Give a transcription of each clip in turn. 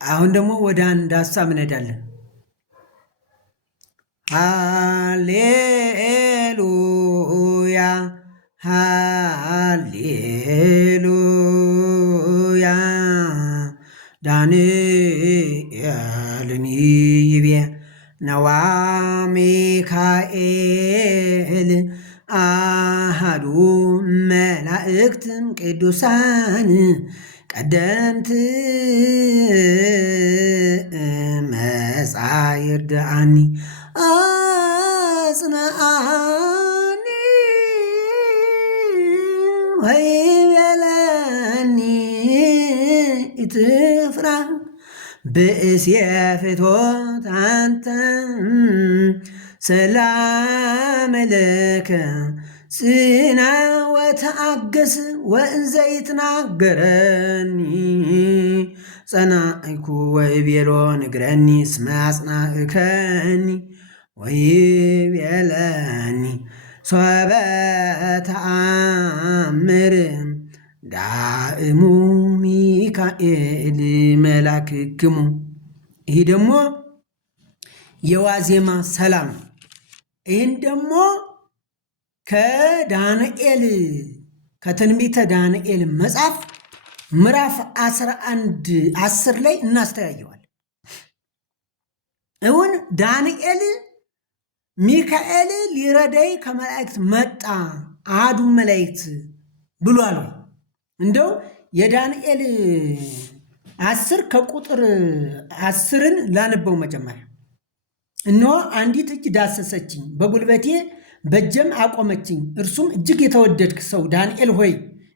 አሁን ደግሞ ወደ አንድ ሀሳብ እንሄዳለን። ሃሌሉያ ሃሌሉያ ዳንኤልን ይቤ ነዋ ሚካኤል አሃዱ መላእክትም ቅዱሳን ቀደምት መጻይር ደአኒ አጽናአኒ ወይቤለኒ ኢትፍራ ብእስየ ፍትወት አንተ ሰላም ለከ ጽና ወተአገስ ወእንዘ ይትናገረኒ ጸናኢኩ ወይቤሎ ንግረኒ እስመ አጽናእከኒ ወይቤለኒ ሶበ ተአምር ዳእሙ ሚካኤል መላክክሙ። ይህ ደግሞ የዋዜማ ሰላም ነው። ይህን ደግሞ ከዳንኤል ከትንቢተ ዳንኤል መጽሐፍ ምዕራፍ 11 ላይ እናስተያየዋል። እውን ዳንኤል ሚካኤል ሊረዳይ ከመላእክት መጣ አሐዱ መላእክት ብሏል። እንደው የዳንኤል 10 ከቁጥር 10ን ላነበው መጀመሪያ። እነሆ አንዲት እጅ ዳሰሰችኝ፣ በጉልበቴ በጀም አቆመችኝ። እርሱም እጅግ የተወደድክ ሰው ዳንኤል ሆይ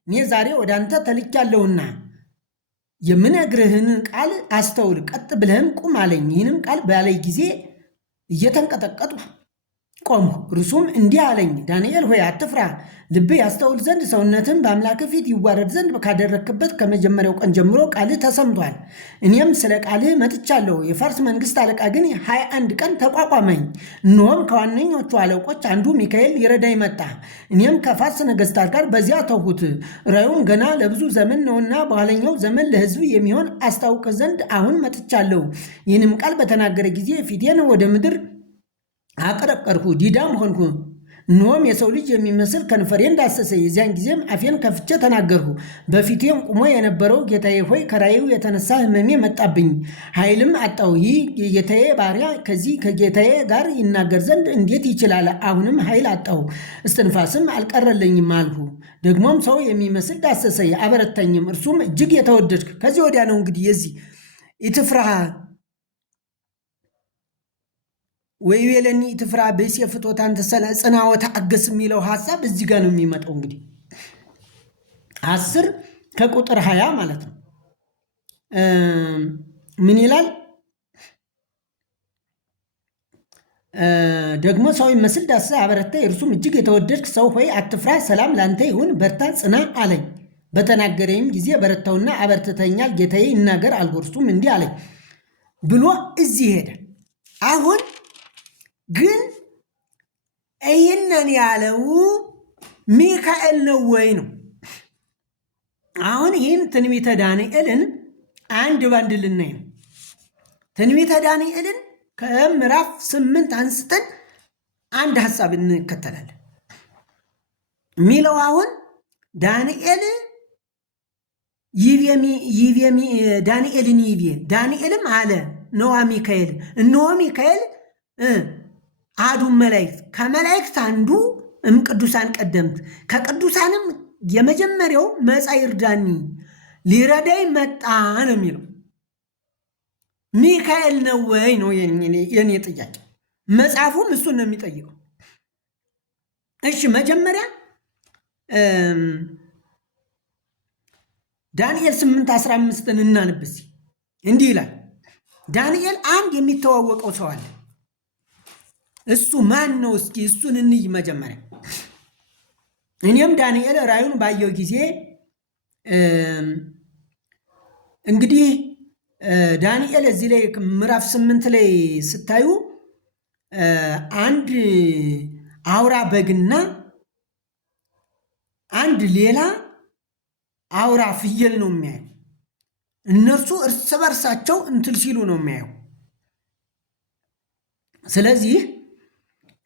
እኔ ዛሬ ወደ አንተ ተልኬአለሁና የምነግርህን ቃል አስተውል፣ ቀጥ ብለህም ቁም አለኝ። ይህንም ቃል ባለኝ ጊዜ እየተንቀጠቀጥሁ ቆምሁ። እርሱም እንዲህ አለኝ፣ ዳንኤል ሆይ አትፍራ፣ ልብህ ያስተውል ዘንድ ሰውነትም በአምላክህ ፊት ይዋረድ ዘንድ ካደረክበት ከመጀመሪያው ቀን ጀምሮ ቃልህ ተሰምቷል። እኔም ስለ ቃልህ መጥቻለሁ። የፋርስ መንግስት አለቃ ግን 21 ቀን ተቋቋመኝ። እነሆም ከዋነኞቹ አለቆች አንዱ ሚካኤል ሊረዳኝ መጣ። እኔም ከፋርስ ነገስታት ጋር በዚያ ተውሁት። ራዩም ገና ለብዙ ዘመን ነውና በኋለኛው ዘመን ለሕዝብ የሚሆን አስታውቅ ዘንድ አሁን መጥቻለሁ። ይህንም ቃል በተናገረ ጊዜ ፊቴን ወደ ምድር አቀረቀርኩ፣ ዲዳም ሆንኩ። እነሆም የሰው ልጅ የሚመስል ከንፈሬን ዳሰሰ። የዚያን ጊዜም አፌን ከፍቼ ተናገርሁ። በፊቴም ቁሞ የነበረው ጌታዬ ሆይ ከራእዩ የተነሳ ሕመሜ መጣብኝ፣ ኃይልም አጣሁ። ይህ የጌታዬ ባሪያ ከዚህ ከጌታዬ ጋር ይናገር ዘንድ እንዴት ይችላል? አሁንም ኃይል አጣሁ፣ እስትንፋስም አልቀረለኝም አልሁ። ደግሞም ሰው የሚመስል ዳሰሰ፣ አበረታኝም። እርሱም እጅግ የተወደድክ። ከዚህ ወዲያ ነው እንግዲህ የዚህ ኢትፍራ ወይቤለኒ ኢትፍራ ብእስየ ፍትወት አንተ ጽና ወተአገስ የሚለው ሀሳብ እዚህ ጋር ነው የሚመጣው። እንግዲህ 10 ከቁጥር 20 ማለት ነው። ምን ይላል? ደግሞ ሰው ይመስል ዳሰሰ፣ አበረታ። እርሱም እጅግ የተወደድክ ሰው ሆይ አትፍራ፣ ሰላም ላንተ ይሁን፣ በርታ፣ ጽና አለኝ። በተናገረኝም ጊዜ በረታውና አበርትተኛል። ጌታዬ ይናገር አልሁ። እርሱም እንዲህ አለኝ ብሎ እዚህ ሄደ። አሁን ግን ይህንን ያለው ሚካኤል ነው ወይ ነው? አሁን ይህን ትንቢተ ዳንኤልን አንድ ባንድ ልናይ ነው። ትንቢተ ዳንኤልን ከምዕራፍ 8 አንስተን አንድ ሀሳብ እንከተላለን። የሚለው አሁን ዳንኤል ዳንኤልን ይቤ ዳንኤልም አለ ነዋ ሚካኤል፣ እነሆ ሚካኤል አሐዱ መላእክት ከመላእክት አንዱ ቅዱሳን ቀደምት ከቅዱሳንም የመጀመሪያው መጻይር ዳኒ ሊረዳይ መጣ ነው የሚለው። ሚካኤል ነው ወይ ነው የኔ ጥያቄ። መጽሐፉም እሱን ነው የሚጠይቀው። እሺ መጀመሪያ ዳንኤል 8:15 እናንብስ። እንዲህ ይላል፣ ዳንኤል አንድ የሚተዋወቀው ሰው አለ። እሱ ማን ነው? እስኪ እሱን እንይ መጀመሪያ። እኔም ዳንኤል ራእዩን ባየው ጊዜ እንግዲህ ዳንኤል እዚህ ላይ ምዕራፍ 8 ላይ ስታዩ አንድ አውራ በግና አንድ ሌላ አውራ ፍየል ነው የሚያየው። እነርሱ እርስ በርሳቸው እንትን ሲሉ ነው የሚያየው። ስለዚህ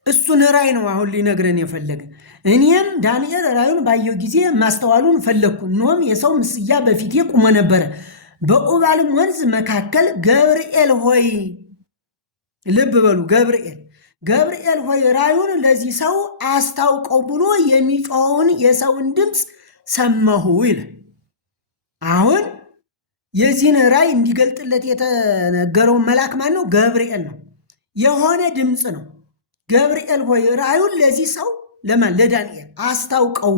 እሱን ራእይ ነው አሁን ሊነግረን የፈለገ። እኔም ዳንኤል ራእዩን ባየው ጊዜ ማስተዋሉን ፈለግኩ፣ እነሆም የሰው ምስያ በፊቴ ቁሞ ነበረ። በኡባልም ወንዝ መካከል ገብርኤል ሆይ፣ ልብ በሉ፣ ገብርኤል ሆይ ራእዩን ለዚህ ሰው አስታውቀው ብሎ የሚጮኸውን የሰውን ድምፅ ሰማሁ ይላል። አሁን የዚህን ራእይ እንዲገልጥለት የተነገረውን መልአክ ማን ነው? ገብርኤል ነው። የሆነ ድምፅ ነው። ገብርኤል ሆይ ራእዩን ለዚህ ሰው ለማን? ለዳንኤል አስታውቀው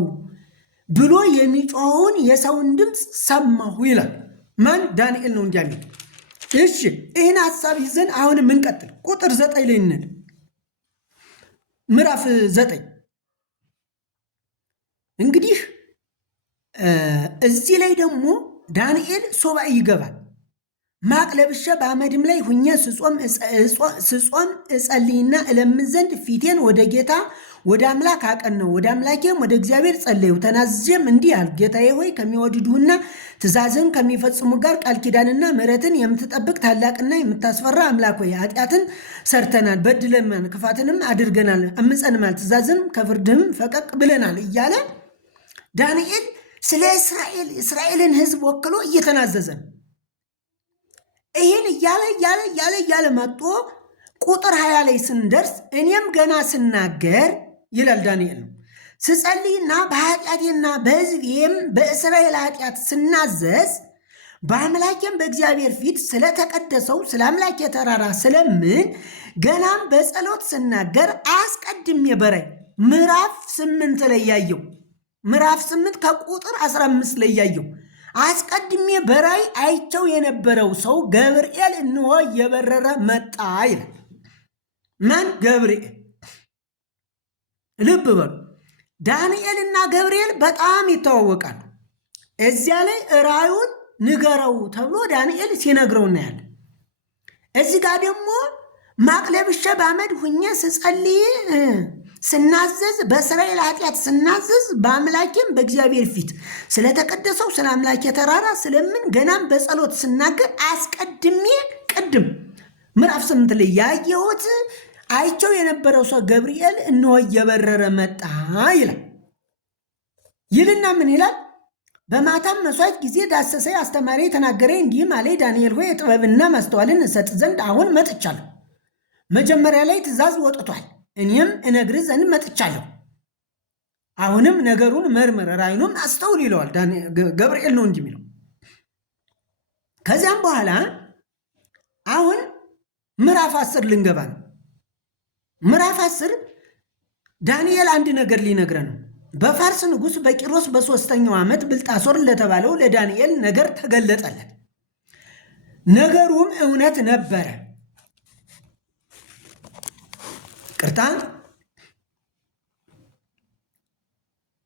ብሎ የሚጮኸውን የሰውን ድምፅ ሰማሁ ይላል። ማን? ዳንኤል ነው እንዲያሚል። እሺ ይህን ሀሳብ ይዘን አሁን የምንቀጥል ቁጥር 9 ላይ እንል። ምዕራፍ 9 እንግዲህ እዚህ ላይ ደግሞ ዳንኤል ሱባዔ ይገባል። ማቅ ለብሼ በአመድም ላይ ሁኜ ስጾም እጸልይና እለምን ዘንድ ፊቴን ወደ ጌታ ወደ አምላክ አቀናሁ። ወደ አምላኬም ወደ እግዚአብሔር ጸለይሁ። ተናዝዤም እንዲህ አልሁ፣ ጌታዬ ሆይ ከሚወድዱህና ትእዛዝን ከሚፈጽሙ ጋር ቃል ኪዳንና ምሕረትን የምትጠብቅ ታላቅና የምታስፈራ አምላክ ሆይ ኃጢአትን ሰርተናል፣ በድለናል፣ ክፋትንም አድርገናል፣ አምፀንማል፣ ትእዛዝን ከፍርድህም ፈቀቅ ብለናል እያለ ዳንኤል ስለ እስራኤልን ሕዝብ ወክሎ እየተናዘዘ ነው። ይህን እያለ መጥቶ ቁጥር 20 ላይ ስንደርስ እኔም ገና ስናገር ይላል ዳንኤል ነው፣ ስጸልይና በኃጢአቴና በሕዝቤም በእስራኤል ኃጢአት ስናዘዝ በአምላኬም በእግዚአብሔር ፊት ስለተቀደሰው ስለ አምላኬ ተራራ ስለምን ገናም በጸሎት ስናገር አስቀድሜ በራእይ ምዕራፍ 8 ላይ ያየው ምዕራፍ 8 ከቁጥር 15 ላይ ያየው አስቀድሜ በራእይ አይቸው የነበረው ሰው ገብርኤል እንሆ እየበረረ መጣ ይላል። ማን? ገብርኤል። ልብ በሉ፣ ዳንኤልና ገብርኤል በጣም ይተዋወቃሉ። እዚያ ላይ ራእዩን ንገረው ተብሎ ዳንኤል ሲነግረው እናያለን። እዚህ ጋር ደግሞ ማቅ ለብሼ በአመድ ሁኜ ስጸልይ ስናዘዝ በእስራኤል ኃጢአት ስናዘዝ በአምላኬም በእግዚአብሔር ፊት ስለተቀደሰው ስለ አምላኬ ተራራ ስለምን ገናም በጸሎት ስናገር አስቀድሜ ቅድም ምዕራፍ 8 ላይ ያየሁት አይቸው የነበረው ሰው ገብርኤል እንሆ እየበረረ መጣ ይልና ምን ይላል? በማታም መስዋዕት ጊዜ ዳሰሰ፣ አስተማሪ፣ ተናገረ፣ እንዲህም አለ፣ ዳንኤል ሆይ ጥበብና ማስተዋልን እሰጥ ዘንድ አሁን መጥቻለሁ። መጀመሪያ ላይ ትእዛዝ ወጥቷል፣ እኔም እነግርህ ዘንድ መጥቻለሁ። አሁንም ነገሩን መርምር፣ ራእዩንም አስተውል ይለዋል። ገብርኤል ነው እንጂ የሚለው። ከዚያም በኋላ አሁን ምዕራፍ 10 ልንገባ ነው። ምዕራፍ 10 ዳንኤል አንድ ነገር ሊነግረን ነው። በፋርስ ንጉሥ በቂሮስ በ3ኛው ዓመት ብልጣሶር ለተባለው ለዳንኤል ነገር ተገለጠለት። ነገሩም እውነት ነበረ። ቅርታ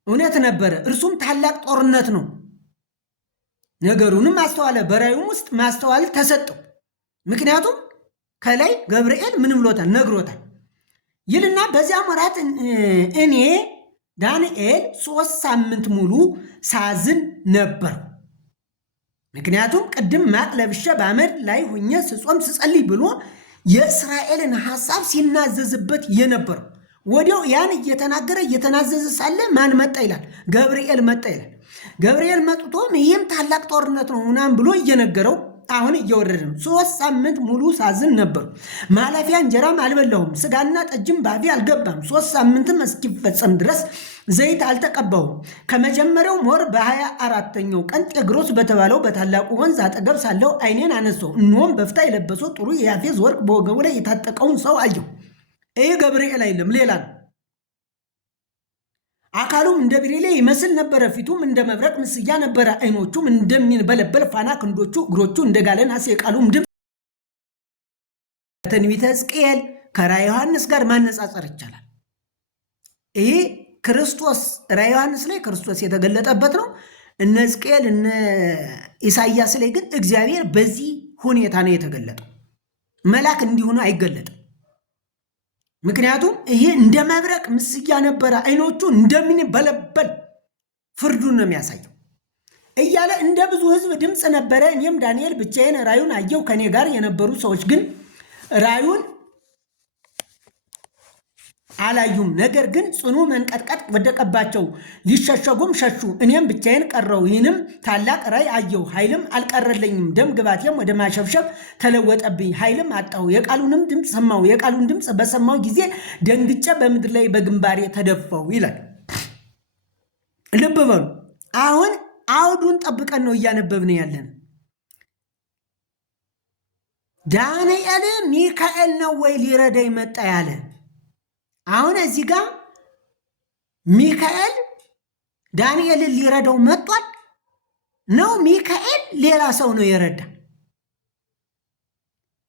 እውነት ነበረ። እርሱም ታላቅ ጦርነት ነው። ነገሩንም አስተዋለ። በራእዩም ውስጥ ማስተዋል ተሰጠው። ምክንያቱም ከላይ ገብርኤል ምን ብሎታል? ነግሮታል ይልና በዚያ ወራት እኔ ዳንኤል 3 ሳምንት ሙሉ ሳዝን ነበር። ምክንያቱም ቅድም ማቅ ለብሼ በአመድ ላይ ሁኜ ስጾም ስጸልይ ብሎ የእስራኤልን ሐሳብ ሲናዘዝበት የነበረው ወዲያው ያን እየተናገረ እየተናዘዘ ሳለ ማን መጣ ይላል? ገብርኤል መጣ ይላል። ገብርኤል መጥቶም ይህም ታላቅ ጦርነት ነው ምናምን ብሎ እየነገረው አሁን እየወረደ ነው። 3 ሳምንት ሙሉ ሳዝን ነበሩ። ማለፊያ እንጀራም አልበላሁም፣ ስጋና ጠጅም ባፌ አልገባም። 3 ሳምንትም እስኪፈጸም ድረስ ዘይት አልተቀባሁም። ከመጀመሪያው ወር በ24ኛው ቀን ጤግሮስ በተባለው በታላቁ ወንዝ አጠገብ ሳለሁ ዓይኔን አነሳሁ፣ እነሆም በፍታ የለበሰው ጥሩ የያፌዝ ወርቅ በወገቡ ላይ የታጠቀውን ሰው አየሁ። ይህ ገብርኤል አይደለም፣ ሌላ ነው። አካሉም እንደ ቢሬሌ ይመስል ነበረ። ፊቱም እንደ መብረቅ ምስያ ነበረ። ዓይኖቹም እንደሚንበለበል ፋና፣ ክንዶቹ እግሮቹ እንደ ጋለ ናስ። የቃሉም ድምፅ ትንቢተ ሕዝቅኤል ከራዕየ ዮሐንስ ጋር ማነጻጸር ይቻላል። ይህ ክርስቶስ ራዕየ ዮሐንስ ላይ ክርስቶስ የተገለጠበት ነው። እነ ሕዝቅኤል እነ ኢሳይያስ ላይ ግን እግዚአብሔር በዚህ ሁኔታ ነው የተገለጠው። መልአክ እንዲሆኑ አይገለጥም። ምክንያቱም ይሄ እንደ መብረቅ ምስያ ነበረ። ዓይኖቹ እንደሚንበለበል ፍርዱን ነው የሚያሳየው። እያለ እንደ ብዙ ሕዝብ ድምፅ ነበረ። እኔም ዳንኤል ብቻዬን ራዩን አየሁ። ከኔ ጋር የነበሩ ሰዎች ግን ራዩን አላዩም። ነገር ግን ጽኑ መንቀጥቀጥ ወደቀባቸው፣ ሊሸሸጉም ሸሹ። እኔም ብቻዬን ቀረው። ይህንም ታላቅ ራእይ አየሁ። ኃይልም አልቀረለኝም። ደም ግባቴም ወደ ማሸብሸብ ተለወጠብኝ። ኃይልም አጣሁ። የቃሉንም ድምፅ ሰማሁ። የቃሉን ድምፅ በሰማሁ ጊዜ ደንግጬ በምድር ላይ በግንባሬ ተደፋው ይላል። ልብ በሉ። አሁን አውዱን ጠብቀን ነው እያነበብን ያለን። ዳንኤል ሚካኤል ነው ወይ ሊረዳኝ መጣ ያለ? አሁን እዚህ ጋር ሚካኤል ዳንኤልን ሊረዳው መጥቷል ነው? ሚካኤል ሌላ ሰው ነው የረዳ?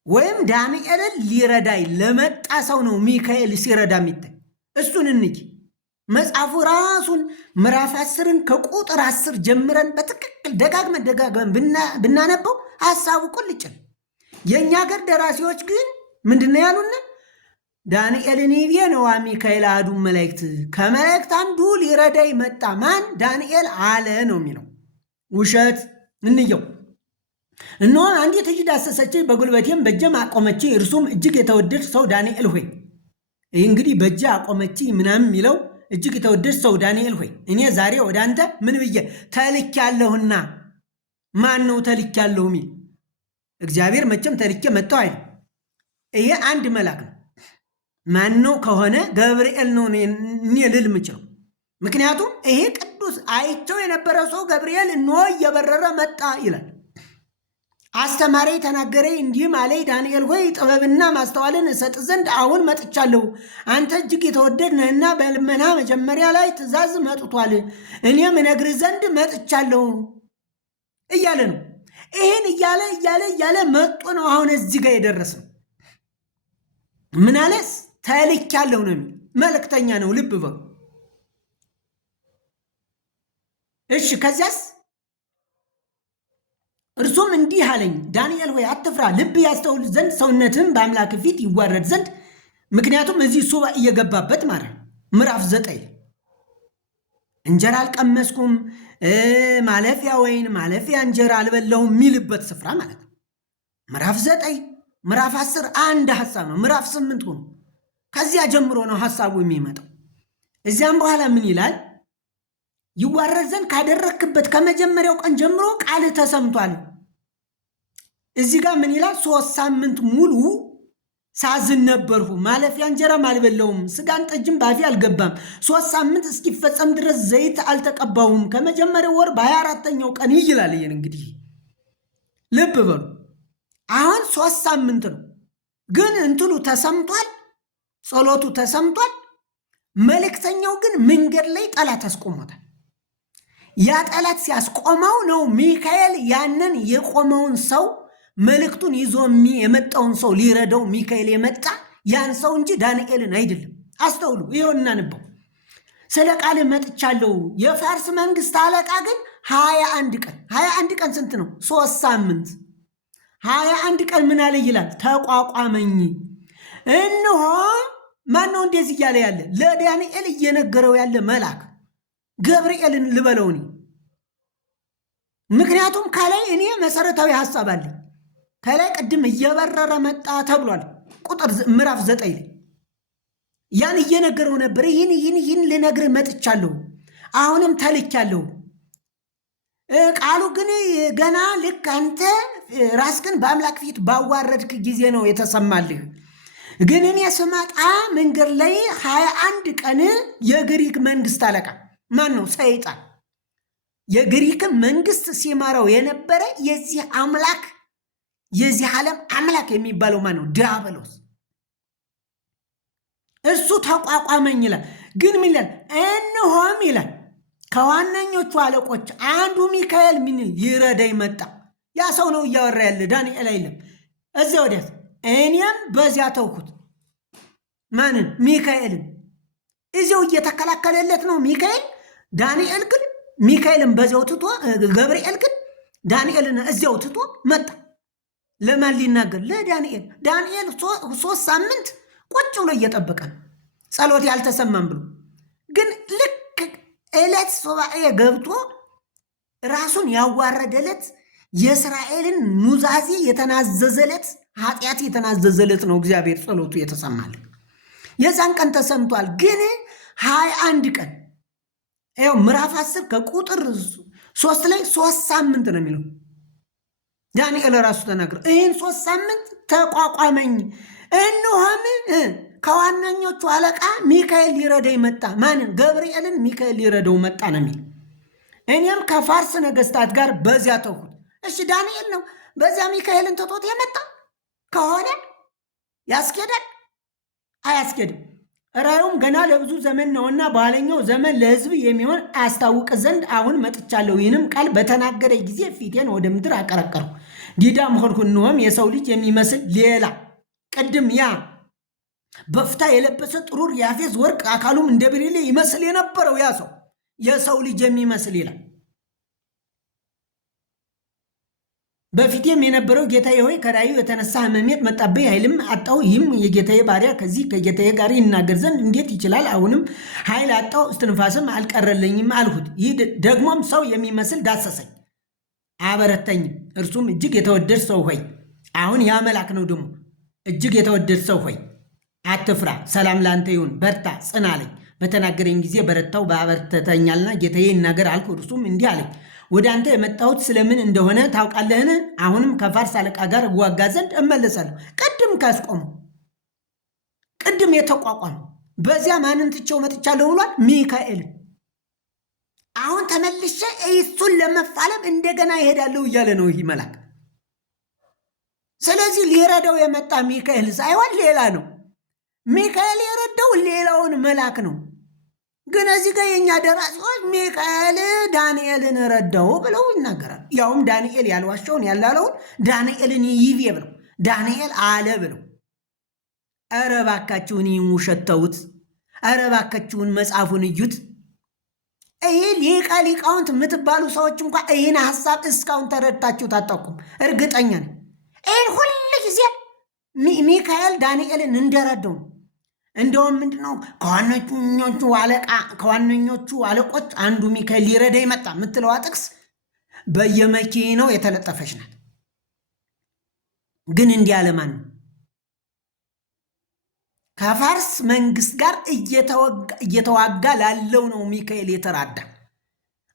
ወይም ዳንኤልን ሊረዳይ ለመጣ ሰው ነው ሚካኤል ሲረዳ የሚታይ? እሱን እንጂ መጽሐፉ ራሱን ምዕራፍ 10ን ከቁጥር 10 ጀምረን በትክክል ደጋግመን ብናነበው ሀሳቡ ቁልጭ ነው። የእኛ ሀገር ደራሲዎች ግን ምንድነው ያሉን? ዳንኤልን ይቤ ነዋ ሚካኤል አሐዱ መላእክት፣ ከመላእክት አንዱ ሊረዳይ መጣ። ማን? ዳንኤል አለ ነው የሚለው። ውሸት። እንየው። እነሆ አንዲት እጅ ዳሰሰችኝ፣ በጉልበቴም በእጄም አቆመችኝ። እርሱም እጅግ የተወደድ ሰው ዳንኤል ሆይ። ይህ እንግዲህ በእጄ አቆመችኝ ምናምን የሚለው እጅግ የተወደድ ሰው ዳንኤል ሆይ እኔ ዛሬ ወደ አንተ ምን ብዬ ተልኬያለሁና። ማን ነው ተልኬያለሁ የሚል? እግዚአብሔር መቼም ተልኬ መጣሁ አይደል? ይሄ አንድ መልአክ ነው። ማን ነው ከሆነ ገብርኤል ነው እኔ ልል የምችለው። ምክንያቱም ይሄ ቅዱስ አይቸው የነበረ ሰው ገብርኤል እንሆ እየበረረ መጣ ይላል። አስተማሪ ተናገረ እንዲህም አለኝ፣ ዳንኤል ሆይ ጥበብና ማስተዋልን እሰጥ ዘንድ አሁን መጥቻለሁ። አንተ እጅግ የተወደድ ነህና በልመና መጀመሪያ ላይ ትእዛዝ መጥቷል፣ እኔም እነግርህ ዘንድ መጥቻለሁ እያለ ነው። ይህን እያለ መጡ ነው አሁን እዚህ ጋር የደረስነው። ምን አለስ? ተልኬያለሁ ነው የሚል መልእክተኛ ነው። ልብ በሉ እሺ። ከዚያስ እርሱም እንዲህ አለኝ፣ ዳንኤል ሆይ አትፍራ፣ ልብ ያስተውል ዘንድ ሰውነትህም በአምላክ ፊት ይዋረድ ዘንድ። ምክንያቱም እዚህ ሱባኤ እየገባበት ማለት ነው። ምዕራፍ 9 እንጀራ አልቀመስኩም፣ ማለፊያ ወይን ማለፊያ እንጀራ አልበላሁም የሚልበት ስፍራ ማለት ነው። ምዕራፍ 9 ምዕራፍ 10 አንድ ሀሳብ ነው። ምዕራፍ 8 ሆኖ ከዚያ ጀምሮ ነው ሀሳቡ የሚመጣው። እዚያም በኋላ ምን ይላል? ይዋረድ ዘንድ ካደረክበት ከመጀመሪያው ቀን ጀምሮ ቃልህ ተሰምቷል። እዚህ ጋር ምን ይላል? 3 ሳምንት ሙሉ ሳዝን ነበርሁ፣ ማለፊያ እንጀራም አልበላሁም፣ ስጋን ጠጅም ባፌ አልገባም። 3 ሳምንት እስኪፈጸም ድረስ ዘይት አልተቀባሁም፣ ከመጀመሪያው ወር በ24ኛው ቀን ይላል። ይህን እንግዲህ ልብ በሉ። አሁን 3 ሳምንት ነው፣ ግን እንትሉ ተሰምቷል፣ ጸሎቱ ተሰምቷል። መልእክተኛው ግን መንገድ ላይ ጠላት አስቆሞታል። ያ ጠላት ሲያስቆመው ነው ሚካኤል ያንን የቆመውን ሰው መልእክቱን ይዞ የመጣውን ሰው ሊረዳው ሚካኤል የመጣ ያን ሰው እንጂ ዳንኤልን አይደለም። አስተውሉ። ይኸው እናንበው። ስለ ቃል መጥቻለሁ። የፋርስ መንግስት አለቃ ግን 21 ቀን ስንት ነው? 3 ሳምንት 21 ቀን ምን አለ ይላል? ተቋቋመኝ። እንሆ ማን ነው እንደዚህ እያለ ያለ? ለዳንኤል እየነገረው ያለ መልአክ ገብርኤልን ልበለው እኔ። ምክንያቱም ከላይ እኔ መሰረታዊ ሀሳብ አለኝ። ከላይ ቅድም እየበረረ መጣ ተብሏል። ቁጥር ምዕራፍ 9 ላይ ያን እየነገረው ነበር። ይህን ልነግርህ መጥቻለሁ፣ አሁንም ተልኬያለሁ። ቃሉ ግን ገና ልክ አንተ ራስህን በአምላክ ፊት ባዋረድክ ጊዜ ነው የተሰማልህ። ግን እኔ ስመጣ መንገድ ላይ 21 ቀን የግሪክ መንግስት አለቃ ማን ነው? ሰይጣን። የግሪክ መንግስት ሲመራው የነበረ የዚህ አምላክ የዚህ ዓለም አምላክ የሚባለው ማን ነው? ዲያብሎስ። እሱ ተቋቋመኝ ይላል። ግን ምን ይላል? እንሆም ይላል ከዋነኞቹ አለቆች አንዱ ሚካኤል ምን ይረዳኝ መጣ። ያ ሰው ነው እያወራ ያለ፣ ዳንኤል አይለም። እዚያ ወዲያ እኔም በዚያ ተውኩት። ማንን? ሚካኤልን። እዚያው እየተከላከለለት ነው ሚካኤል። ዳንኤል ግን ሚካኤልን በዚያው ትቶ፣ ገብርኤል ግን ዳንኤልን እዚያው ትቶ መጣ። ለማን ሊናገር? ለዳንኤል። ዳንኤል 3 ሳምንት ቁጭ ብሎ እየጠበቀ ነው፣ ጸሎት ያልተሰማም ብሎ። ግን ልክ ዕለት ሱባኤ ገብቶ ራሱን ያዋረደለት የእስራኤልን ኑዛዜ የተናዘዘለት ኃጢአት የተናዘዘለት ነው እግዚአብሔር ጸሎቱ የተሰማል። የዛን ቀን ተሰምቷል። ግን 21 ቀን ይኸው ምዕራፍ 10 ከቁጥር 3 ላይ 3 ሳምንት ነው የሚለው ዳንኤል ራሱ ተናግረ ይህን 3 ሳምንት ተቋቋመኝ። እነሆም ከዋነኞቹ አለቃ ሚካኤል ሊረዳኝ መጣ። ማንን? ገብርኤልን ሚካኤል ሊረዳው መጣ ነው የሚል። እኔም ከፋርስ ነገስታት ጋር በዚያ ተውኩት። እሺ ዳንኤል ነው በዚያ ሚካኤልን ትቶት የመጣ ከሆነ ያስኬዳል? አያስኬድም። ራእዩም ገና ለብዙ ዘመን ነውና በኋለኛው ዘመን ለሕዝብ የሚሆን አያስታውቅ ዘንድ አሁን መጥቻለሁ። ይህንም ቃል በተናገረ ጊዜ ፊቴን ወደ ምድር አቀረቀርሁ፣ ዲዳም ሆንሁ። እነሆም የሰው ልጅ የሚመስል ሌላ ቅድም ያ በፍታ የለበሰ ጥሩር የአፌዝ ወርቅ አካሉም እንደ ብሬሌ ይመስል የነበረው ያ ሰው የሰው ልጅ የሚመስል ይላል። በፊቴም የነበረው ጌታዬ ሆይ ከራእዩ የተነሳ ሕመሜት መጣብኝ፣ ኃይልም አጣሁ። ይህም የጌታዬ ባሪያ ከዚህ ከጌታዬ ጋር ይናገር ዘንድ እንዴት ይችላል? አሁንም ኃይል አጣሁ፣ እስትንፋስም አልቀረለኝም አልሁት። ይህ ደግሞም ሰው የሚመስል ዳሰሰኝ አበረተኝም። እርሱም እጅግ የተወደድ ሰው ሆይ፣ አሁን ያ መልአክ ነው ደግሞ እጅግ የተወደድ ሰው ሆይ አትፍራ፣ ሰላም ላንተ ይሁን፣ በርታ፣ ጽና አለኝ። በተናገረኝ ጊዜ በረታው፣ በአበረተኛልና ጌታዬ ይናገር አልኩ። እርሱም እንዲህ አለኝ፣ ወደ አንተ የመጣሁት ስለምን እንደሆነ ታውቃለህን? አሁንም ከፋርስ አለቃ ጋር እዋጋ ዘንድ እመለሳለሁ። ቅድም ካስቆመው ቅድም የተቋቋመው በዚያ ማንን ትቼው መጥቻለሁ ብሏል? ሚካኤል። አሁን ተመልሼ እሱን ለመፋለም እንደገና ይሄዳለሁ እያለ ነው ይህ መልአክ። ስለዚህ ሊረዳው የመጣ ሚካኤል ሳይሆን ሌላ ነው። ሚካኤል የረዳው ሌላውን መልአክ ነው። ግን እዚህ ጋር የእኛ ደራሲዎች ሚካኤል ዳንኤልን ረዳው ብለው ይናገራል። ያውም ዳንኤል ያልዋሸውን ያላለውን ዳንኤልን ይቤ ብለው ዳንኤል አለ ብለው። ኧረ እባካችሁን ይህን ውሸት ተዉት። ኧረ እባካችሁን መጽሐፉን እዩት። ይሄ ሊቀ ሊቃውንት የምትባሉ ሰዎች እንኳ ይህን ሀሳብ እስካሁን ተረድታችሁ ታጠቁም። እርግጠኛ ነኝ ይህን ሁል ጊዜ ሚካኤል ዳንኤልን እንደረዳው ነው። እንደውም ምንድነው ከዋነኞቹ አለቆች አንዱ ሚካኤል ሊረዳ ይመጣ የምትለዋ ጥቅስ በየመኪናው የተለጠፈች ናት። ግን እንዲህ አለማን ነው ከፋርስ መንግስት ጋር እየተዋጋ ላለው ነው ሚካኤል የተራዳ።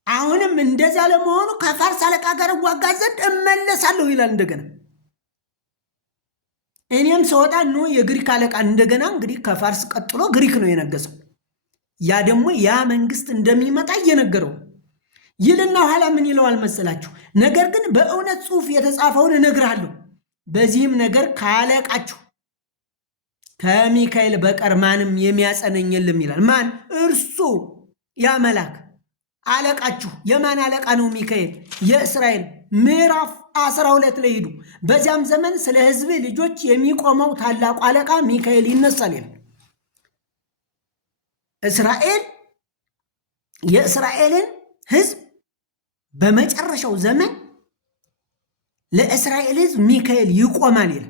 አሁንም እንደዚያ ለመሆኑ ከፋርስ አለቃ ጋር እዋጋ ዘንድ እመለሳለሁ ይላል እንደገና። እኔም ስወጣ ነው የግሪክ አለቃ እንደገና እንግዲህ ከፋርስ ቀጥሎ ግሪክ ነው የነገሰው። ያ ደግሞ ያ መንግስት እንደሚመጣ እየነገረው ይልና ኋላ ምን ይለዋል መሰላችሁ? ነገር ግን በእውነት ጽሑፍ የተጻፈውን እነግርሃለሁ፣ በዚህም ነገር ካለቃችሁ ከሚካኤል በቀር ማንም የሚያጸነኝ የለም ይላል። ማን? እርሱ ያ መልአክ አለቃችሁ። የማን አለቃ ነው? ሚካኤል፣ የእስራኤል። ምዕራፍ 12 ላይ ሂዱ። በዚያም ዘመን ስለ ሕዝብ ልጆች የሚቆመው ታላቁ አለቃ ሚካኤል ይነሳል ይላል። እስራኤል የእስራኤልን ሕዝብ በመጨረሻው ዘመን ለእስራኤል ሕዝብ ሚካኤል ይቆማል ይላል።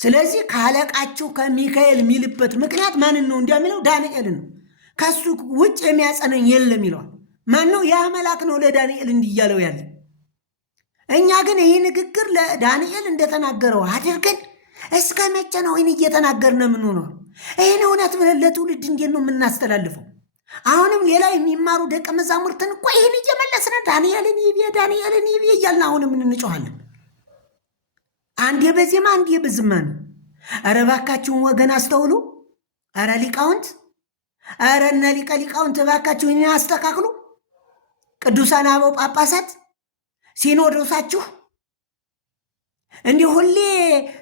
ስለዚህ ካለቃችሁ ከሚካኤል የሚልበት ምክንያት ማንን ነው? እንዲያሚለው ዳንኤልን ነው። ከሱ ውጭ የሚያጸነኝ የለም ይለዋል። ማን ነው? ያ መልአክ ነው ለዳንኤል እንዲያለው ያለ። እኛ ግን ይህ ንግግር ለዳንኤል እንደተናገረው አድርገን እስከ መቼ ነው ይህን እየተናገርን የምንሆነው? ይህን እውነት ብለን ለትውልድ እንዴት ነው የምናስተላልፈው? አሁንም ሌላ የሚማሩ ደቀ መዛሙርትን እኮ ይህን እየመለስን ዳንኤልን ይቤ እያልን አሁንም እንጮኋለን። አንዴ በዜማ አንዴ በዝማ ነው። ኧረ እባካችሁን ወገን አስተውሉ። ኧረ ሊቃውንት፣ ኧረ እነ ሊቀ ሊቃውንት እባካችሁን አስተካክሉ። ቅዱሳን አበው ጳጳሳት፣ ሲኖዶሳችሁ እንዲህ ሁሌ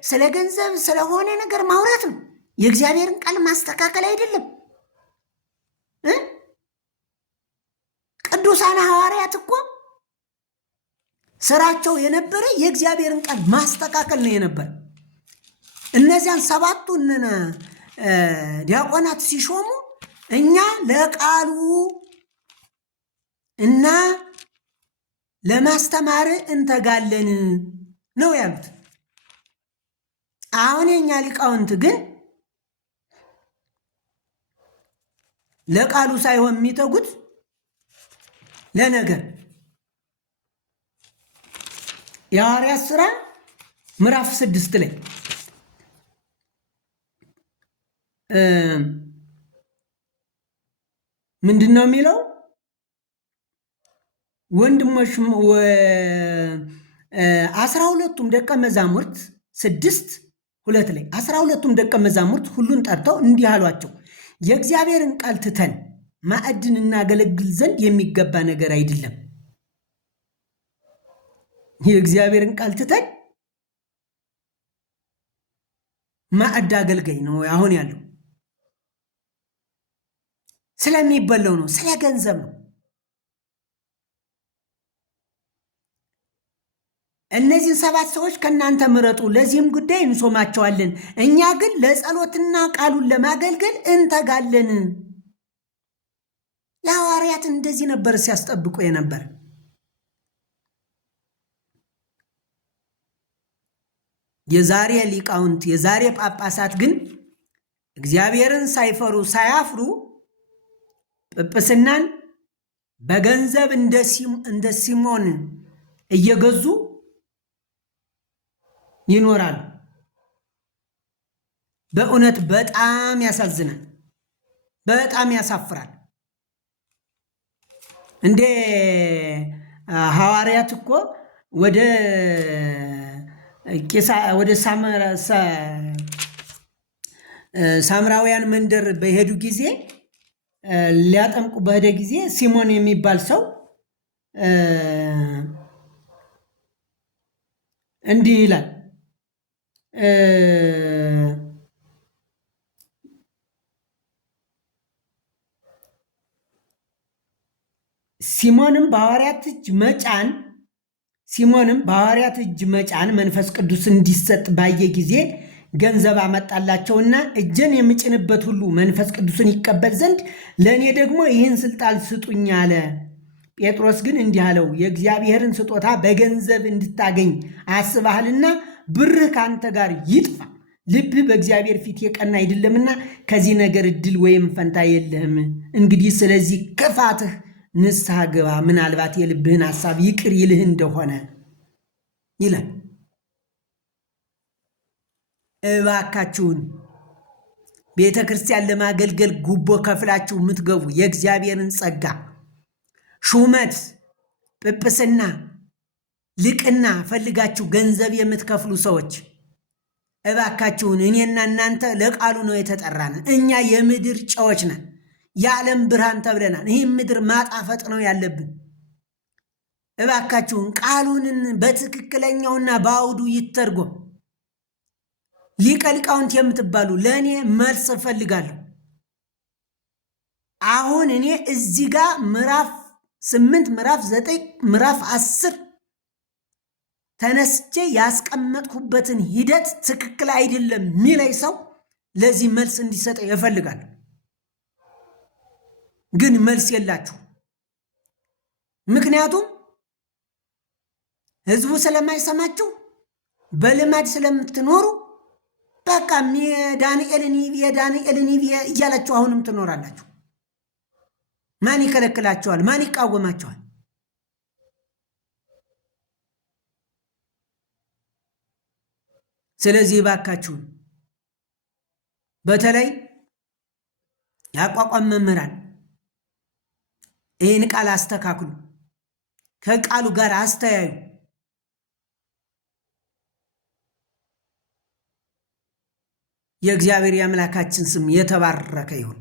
ስለ ገንዘብ ስለሆነ ነገር ማውራት ነው። የእግዚአብሔርን ቃል ማስተካከል አይደለም። ቅዱሳን ሐዋርያት እኮ ስራቸው የነበረ የእግዚአብሔርን ቃል ማስተካከል ነው የነበረ። እነዚያን ሰባቱን ዲያቆናት ሲሾሙ እኛ ለቃሉ እና ለማስተማር እንተጋለን ነው ያሉት። አሁን የኛ ሊቃውንት ግን ለቃሉ ሳይሆን የሚተጉት ለነገር የሐዋርያት ሥራ ምዕራፍ 6 ላይ ምንድን ነው የሚለው? ወንድሞች 12ቱም ደቀ መዛሙርት 6:2 ላይ 12ቱም ደቀ መዛሙርት ሁሉን ጠርተው እንዲህ አሏቸው፣ የእግዚአብሔርን ቃል ትተን ማዕድን እናገለግል ዘንድ የሚገባ ነገር አይደለም። የእግዚአብሔርን ቃል ትተን ማዕድ አገልጋይ ነው አሁን ያለው። ስለሚበላው ነው፣ ስለ ገንዘብ ነው። እነዚህን 7 ሰዎች ከእናንተ ምረጡ፣ ለዚህም ጉዳይ እንሶማቸዋለን። እኛ ግን ለጸሎትና ቃሉን ለማገልገል እንተጋለን። የሐዋርያት እንደዚህ ነበር ሲያስጠብቁ የነበር። የዛሬ ሊቃውንት፣ የዛሬ ጳጳሳት ግን እግዚአብሔርን ሳይፈሩ ሳያፍሩ ጵጵስናን በገንዘብ እንደ ሲሞን እየገዙ ይኖራሉ። በእውነት በጣም ያሳዝናል፣ በጣም ያሳፍራል። እንደ ሐዋርያት እኮ ወደ ሳምራውያን መንደር በሄዱ ጊዜ ሊያጠምቁ በሄደ ጊዜ ሲሞን የሚባል ሰው እንዲህ ይላል፣ ሲሞንም በሐዋርያት እጅ መጫን መንፈስ ቅዱስ እንዲሰጥ ባየ ጊዜ ገንዘብ አመጣላቸውና እጄን የምጭንበት ሁሉ መንፈስ ቅዱስን ይቀበል ዘንድ ለእኔ ደግሞ ይህን ስልጣን ስጡኝ አለ። ጴጥሮስ ግን እንዲህ አለው፣ የእግዚአብሔርን ስጦታ በገንዘብ እንድታገኝ አስበሃልና ብርህ ከአንተ ጋር ይጥፋ። ልብህ በእግዚአብሔር ፊት የቀና አይደለምና ከዚህ ነገር ዕድል ወይም ፈንታ የለህም። እንግዲህ ስለዚህ ክፋትህ ንስሐ ግባ፣ ምናልባት የልብህን ሐሳብ ይቅር ይልህ እንደሆነ ይላል። እባካችሁን ቤተ ክርስቲያን ለማገልገል ጉቦ ከፍላችሁ የምትገቡ የእግዚአብሔርን ጸጋ፣ ሹመት፣ ጵጵስና፣ ልቅና ፈልጋችሁ ገንዘብ የምትከፍሉ ሰዎች እባካችሁን፣ እኔና እናንተ ለቃሉ ነው የተጠራን። እኛ የምድር ጨዎች ነን፣ የዓለም ብርሃን ተብለናል። ይህ ምድር ማጣፈጥ ነው ያለብን። እባካችሁን ቃሉንን በትክክለኛውና በአውዱ ይተርጎም። ሊቀ ሊቃውንት የምትባሉ ለእኔ መልስ እፈልጋለሁ። አሁን እኔ እዚህ ጋር ምዕራፍ 8 ምዕራፍ 9 ምዕራፍ 10 ተነስቼ ያስቀመጥኩበትን ሂደት ትክክል አይደለም የሚለኝ ሰው ለዚህ መልስ እንዲሰጠ እፈልጋለሁ። ግን መልስ የላችሁ። ምክንያቱም ህዝቡ ስለማይሰማችሁ በልማድ ስለምትኖሩ በቃ የዳንኤልን እያላችሁ አሁንም ትኖራላችሁ። ማን ይከለክላቸዋል? ማን ይቃወማቸዋል? ስለዚህ ባካችሁን በተለይ ያቋቋም መምህራን ይህን ቃል አስተካክሉ፣ ከቃሉ ጋር አስተያዩ። የእግዚአብሔር የአምላካችን ስም የተባረከ ይሁን።